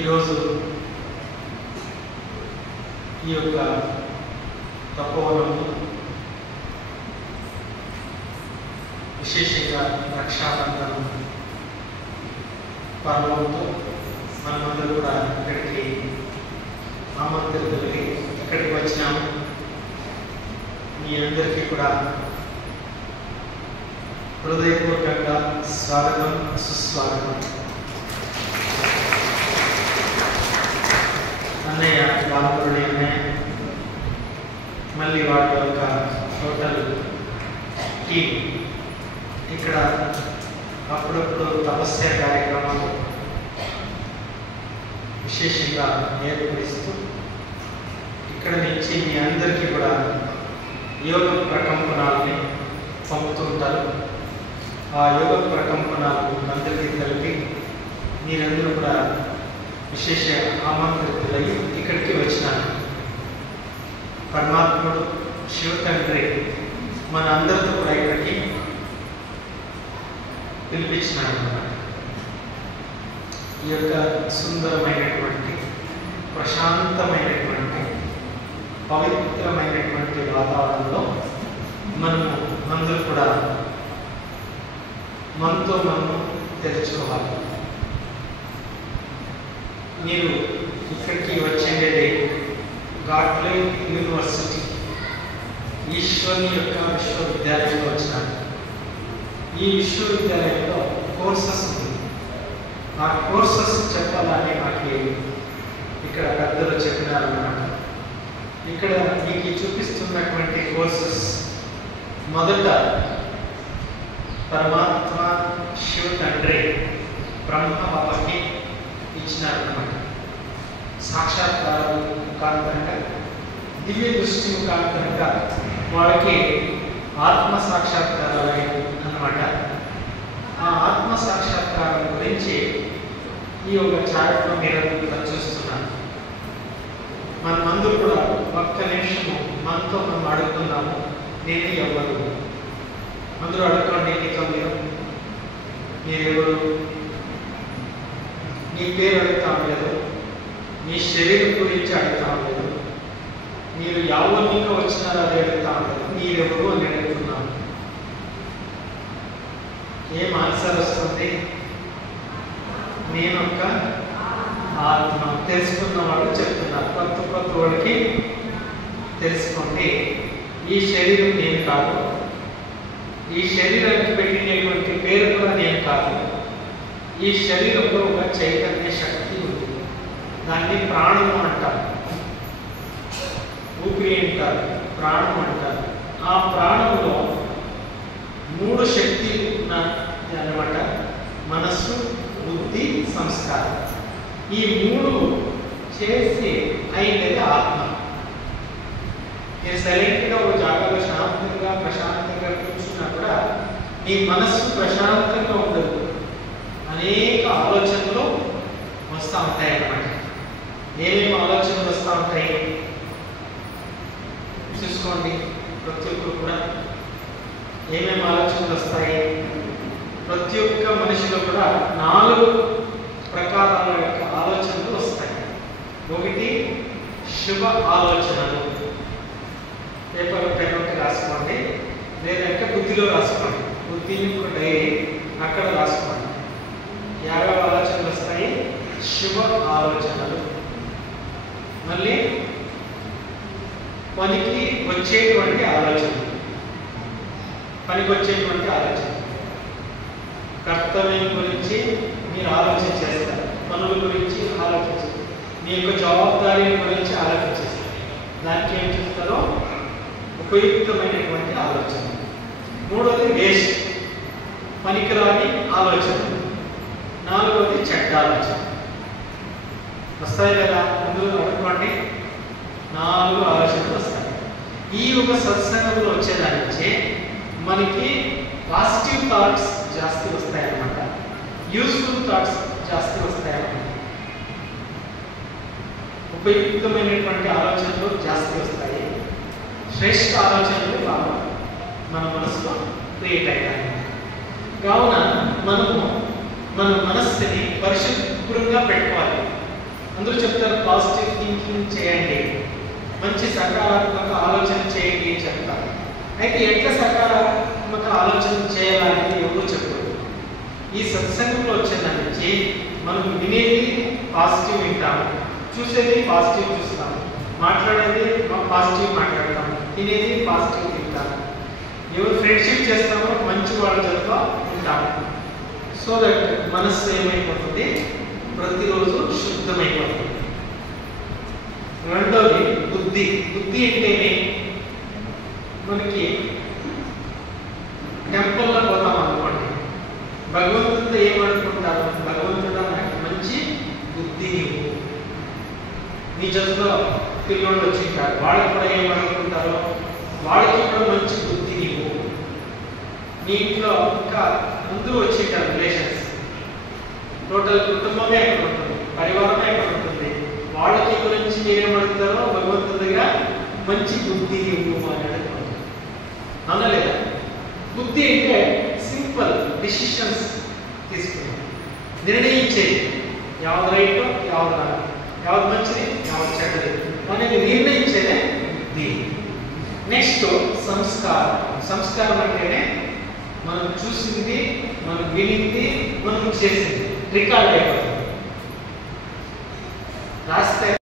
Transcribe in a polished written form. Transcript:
ఈరోజు ఈ యొక్క తపోవనము విశేషంగా రక్షాబంధనం పర్వంతో మనమందరూ కూడా ఇక్కడికి ఆమంత్రితులకి ఇక్కడికి వచ్చినాము. మీ అందరికీ కూడా హృదయపూర్వకంగా స్వాగతం, సుస్వాగతం. అన్నయ్య బాలపురుడి అన్నయ్య మళ్ళీ వాటి యొక్క టోటల్ టీం ఇక్కడ అప్పుడప్పుడు తపస్య కార్యక్రమాలు విశేషంగా ఏర్పడిస్తూ ఇక్కడ నుంచి మీ అందరికీ కూడా యోగ ప్రకంపనాలని పంపుతుంటారు. ఆ యోగ ప్రకంపనాలు అందరికీ కలిపి మీరందరూ కూడా విశేష ఆమంత్రితులై ఇక్కడికి వచ్చినారు. పరమాత్ముడు శివ తండ్రి మన అందరితో కూడా ఇక్కడికి పిలిపించినాడు అన్నమాట. ఈ యొక్క సుందరమైనటువంటి ప్రశాంతమైనటువంటి పవిత్రమైనటువంటి వాతావరణంలో మనము అందరూ కూడా మనతో మనం తెరుచుకోవాలి. మీరు ఇక్కడికి వచ్చేది గాడ్లే యూనివర్సిటీ ఈశ్వరుని యొక్క విశ్వవిద్యాలయంలో వచ్చినారు. ఈ విశ్వవిద్యాలయంలో కోర్సెస్ ఉంది. ఆ కోర్సెస్ చెప్పాలని నాకు ఇక్కడ పెద్దలు చెప్పినారన్నమాట. ఇక్కడ మీకు చూపిస్తున్నటువంటి కోర్సెస్ మొదట పరమాత్మ శివ తండ్రి బ్రహ్మ బాబాకి ఇచ్చినారన్నమాట. సాక్షాత్కారం ముఖాంతరంగా దివ్య దృష్టి ముఖాంతరంగా వాళ్ళకి ఆత్మ సాక్షాత్కారాలు అన్నమాట. ఆ ఆత్మ సాక్షాత్కారం గురించి ఈ ఒక చాట్లో మీరు చూస్తున్నారు. మనమందరూ కూడా ఒక్క నిమిషము మనతో మనం అడుగుతున్నాము, నేను ఎవరు? అందరూ అడుగుకోండి. నీతో మీరెవరు? నీ పేరు అడుగుతాం లేదు, మీ శరీరం గురించి అడుగుతాం లేదు, మీరు యావన్నిగా వచ్చినారో అది అడుగుతాం లేదు, మీరెవరు అని అడుగుతున్నాను. ఏం ఆన్సర్ వస్తుంది? నేను ఒక ఆత్మ. తెలుసుకున్న వాళ్ళు చెప్తున్నారు. కొత్త కొత్త వాళ్ళకి తెలుసుకోండి, ఈ శరీరం నేను కాదు, ఈ శరీరానికి పెట్టినటువంటి పేరు కూడా నేను కాదు. ఈ శరీరంలో ఒక చైతన్య శక్తి ఉంది, దాన్ని ప్రాణము అంటారు, ఊపిరి అంటారు, ప్రాణం అంటారు. ఆ ప్రాణంలో 3 శక్తులు ఉన్నాయి అన్నమాట. మనస్సు, బుద్ధి, సంస్కారం. ఈ 3 చేసి అయినది ఆత్మ. నేను సైలెంట్గా ఒక జాగాలో శాంతంగా ప్రశాంతంగా కూర్చున్నా కూడా నీ మనస్సు ప్రశాంతంగా ఉండదు. అనేక ఆలోచనలు వస్తూ ఉంటాయి అన్నమాట. ఏమేమి ఆలోచనలు వస్తూ ఉంటాయి చూసుకోండి. ప్రతి ఒక్కరు కూడా ఏమేమి ఆలోచనలు వస్తాయి? ప్రతి ఒక్క మనిషిలో కూడా 4 ప్రకారాల యొక్క ఆలోచనలు వస్తాయి. ఒకటి శుభ ఆలోచనలు. పేపర్ పెన్ ఒకటి రాసుకోండి, లేదంటే బుద్ధిలో రాసుకోండి. బుద్ధిని ఒక డైరీ అక్కడ రాసుకోండి. 50 ఆలోచనలు వస్తాయి, శుభ ఆలోచనలు. మళ్ళీ పనికి వచ్చేటువంటి ఆలోచనలు, పనికి వచ్చేటువంటి ఆలోచన. కర్తవ్యం గురించి మీరు ఆలోచన చేస్తారు, పనుల గురించి ఆలోచించారు, మీ యొక్క జవాబుదారీ గురించి ఆలోచించేస్తారు. దానికి ఏం చేస్తారో ఉపయుక్తమైనటువంటి ఆలోచన. 3వది వేస్ట్, పనికిరాని ఆలోచన. 4వది చెడ్డ ఆలోచన. వస్తాయి కదా, అందులో అనుకోండి 4 ఆలోచనలు వస్తాయి. ఈ ఒక సత్సంగంలో వచ్చేదానించే మనకి పాజిటివ్ థాట్స్ జాస్తి వస్తాయి అన్నమాట. యూస్ఫుల్ థాట్స్ జాస్తి వస్తాయి, ఉపయుక్తమైనటువంటి ఆలోచనలు జాస్తి వస్తాయి, శ్రేష్ఠ ఆలోచనలు బాగా మన మనసులో క్రియేట్ అవుతాయి. కావున మనము మన మనస్సుని పరిశుభ్రంగా పెట్టుకోవాలి. అందరూ చెప్తారు పాజిటివ్ థింకింగ్ చేయండి, మంచి సకారాత్మక ఆలోచన చేయండి అని చెప్తారు. అయితే ఎట్లా సకారాత్మక ఆలోచన చేయాలని ఎవరు చెప్పరు. ఈ సత్సంగంలో వచ్చేదాని నుంచి మనం వినేది పాజిటివ్ వింటాము, చూసేది పాజిటివ్ చూస్తాము, మాట్లాడేది పాజిటివ్ మాట్లాడతాము, తినేది పాజిటివ్ తింటాము, ఎవరు ఫ్రెండ్షిప్ చేస్తామో మంచి వాళ్ళ జత ఉంటాము. సో దట్ మనస్సు ఏమైపోతుంది, ప్రతిరోజు శుద్ధమైపోతుంది. రెండోది బుద్ధి. బుద్ధి అంటేనే మనకి టెంపుల్లో పోతాం అనుకోండి, భగవంతుడితో ఏమనుకుంటారు, భగవంతుడు నాకు మంచి బుద్ధి ఇవ్వు. నీ జతలో పిల్లలు వచ్చింటారు, వాళ్ళకి కూడా ఏమనుకుంటారో వాళ్ళకి కూడా మంచి బుద్ధి ఇవ్వు. నీ ఇంట్లో ఇంకా ముందు వచ్చింటారు రిలేషన్స్, టోటల్ కుటుంబమే ఎక్కడ ఉంటుంది, పరివారమే ఎక్కడ ఉంటుంది, వాళ్ళకి గురించి మీరేమడుగుతారో భగవంతుడి దగ్గర మంచి బుద్ధి ఇవ్వు అని అడుగుతారు. అవునా లేదా? బుద్ధి అంటే సింపుల్ డిసిషన్స్ తీసుకుని నిర్ణయించేది, యావత్ రైట్ యావత్ రాదు, యావత్ మంచిది యావత్ చెడ్డది అనేది నిర్ణయించేదే బుద్ధి. నెక్స్ట్ సంస్కారం. సంస్కారం అంటేనే మనం చూసింది, మనం వినింది, మనం చేసింది రికార్డ్ అయిపోతుంది.